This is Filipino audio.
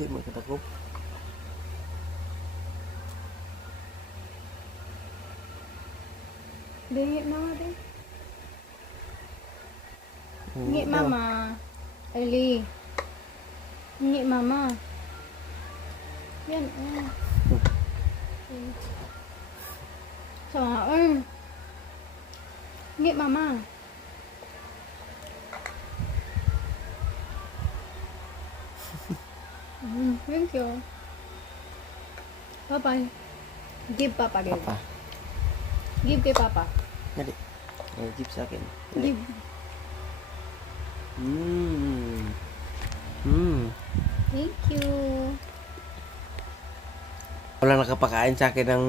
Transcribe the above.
Hindi magkatakop. Dingit mama din. Ngit mama. Ali. Ngit mama. Yan. Sama ngit mama. Thank you. Bye-bye. Give Papa, give. Papa. Give kay Papa. Dali. Jeep sa akin. Dali. Give. Thank you. Wala nakapakain sa akin ng